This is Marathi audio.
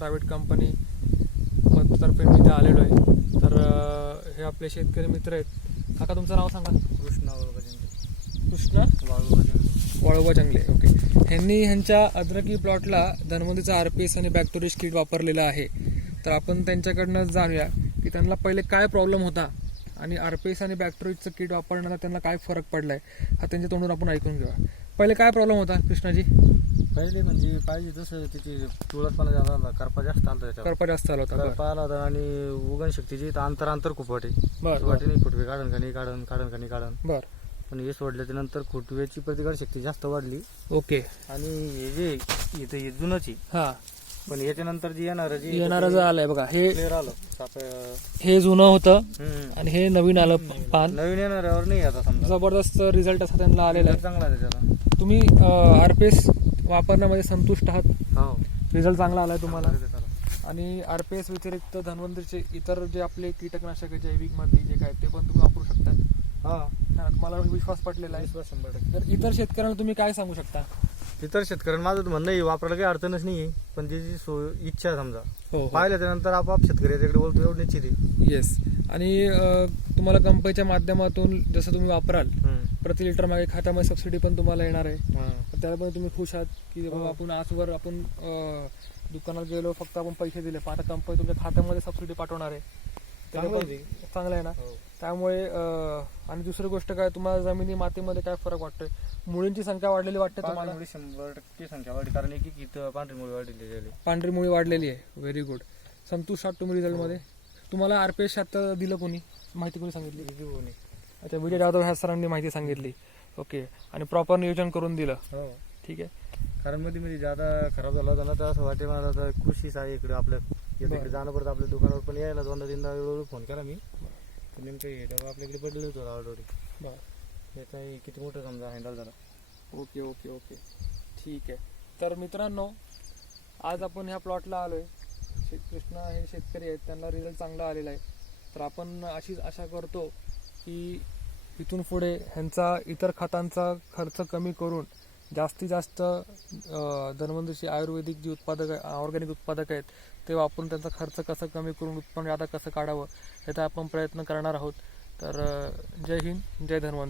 प्रायव्हेट कंपनी तर्फे मी इथे आलेलो आहे. तर हे आपले शेतकरी मित्र आहेत. काका तुमचं नाव सांगा. कृष्णा वाळोबा जंगले. कृष्णा वाळोबा जंगले. वाळोबा जंगले. ओके. ह्यांनी ह्यांच्या अद्रकी प्लॉटला धनवंतीचा RPS आणि बॅक्टोरिश किट वापरलेलं आहे. तर आपण त्यांच्याकडनं जाणूया की त्यांना पहिले काय प्रॉब्लेम होता आणि RPS आणि बॅक्टोरिजचं किट वापरण्याला त्यांना काय फरक पडलाय हा त्यांच्या तोंडून आपण ऐकून घेऊया. पहिले काय प्रॉब्लेम होता कृष्णाजी? पहिले म्हणजे पाहिजे तसं तिची तुळसपणा जास्त आला, करपा जास्त आला त्याच्यावर. करपा जास्त आला होता. करपा आला होता आणि उगण शक्तीची अंतर खूप वाटे. बरं वाटेने फुटवे काढून काढून बर. पण हे सोडल्याच्या नंतर फुटव्याची प्रतिकार शक्ती जास्त वाढली. ओके. आणि हे जे इथं हे जुनची, हा पण याच्यानंतर जे येणारं जे आलंय बघा हे क्लिअर आलं. हे जुनं होतं आणि हे नवीन आलं पान. नवीन येणाऱ्यावर नाही आता समजा जबरदस्त रिझल्ट असा त्यांना आलेला आहे. चांगला आहे त्याला. तुम्ही RPS वापरण्यामध्ये संतुष्ट आहात? हो, रिझल्ट चांगला आलाय तुम्हाला? त्याला. आणि RPS व्यतिरिक्त धन्वंतरीचे इतर जे आपले कीटकनाशक जैविक मध्ये जे काय ते पण तुम्ही वापरू शकता. हा, तुम्हाला विश्वास पडलेला आहे. 100%. तर इतर शेतकऱ्यांना तुम्ही काय सांगू शकता? इतर शेतकऱ्यांना माझं तर म्हणणं आहे वापरायला काही अडचणच नाही, पण त्याची इच्छा आहे समजा. हो पाहिलं त्यानंतर आपोआप शेतकरी याच्याकडे बोलतो एवढं निश्चित आहे. येस. आणि तुम्हाला कंपनीच्या माध्यमातून जसं तुम्ही वापराल प्रति लिटर मागे खात्यामध्ये सबसिडी पण तुम्हाला येणार आहे. त्याला पण तुम्ही खुश आहात की बाबा आपण आजवर आपण दुकानात गेलो फक्त आपण पैसे दिले, पण आता कंपनी तुमच्या खात्यामध्ये सबसिडी पाठवणार आहे. चांगलं आहे ना. त्यामुळे आणि दुसरी गोष्ट काय, तुम्हाला जमिनी मातीमध्ये काय फरक वाटतोय? मुळींची संख्या वाढलेली वाटते तुम्हाला? 100% संख्या वाढली, कारण एक इथं पांढरी मुळी वाढलेली. पांढरी मुळी वाढलेली आहे. Very good. संतुष्ट आहात तुम्ही रिझल्ट मध्ये? तुम्हाला RPS आता दिलं कोणी? माहिती कोणी सांगितली? अच्छा, विजय जाधव ह्या सरांनी माहिती सांगितली. ओके. आणि प्रॉपर नियोजन करून दिलं. हो, ठीक आहे. कारण मध्ये जादा खराब झाला होता ना, तर असं वाटे मला आता कृषीच आहे इकडे आपल्या इकडे जाणं पडतं. आपल्या दुकानावर पण यायला 2-3दा वेळोवेळी फोन केला मी. नेमकं हे तेव्हा आपल्याकडे पडलेलं होतं ऑलरेडी. याचा किती मोठं समजा हँडल झाला. ओके ओके ओके, ठीक आहे. तर मित्रांनो, आज आपण ह्या प्लॉटला आलोय. कृष्णा हे शेतकरी आहेत, त्यांना रिझल्ट चांगला आलेला आहे. तर आपण अशीच आशा करतो की इथून पुढे ह्यांचा इतर खतांचा खर्च कमी करून जास्तीत जास्त धन्वंतरीची आयुर्वेदिक जी उत्पादक ऑर्गॅनिक उत्पादक आहेत ते वापरून त्यांचा खर्च कसं कमी करून उत्पन्न जादा कसं काढावं याचा आपण प्रयत्न करणार आहोत. तर जय हिंद, जय धन्वंतरी.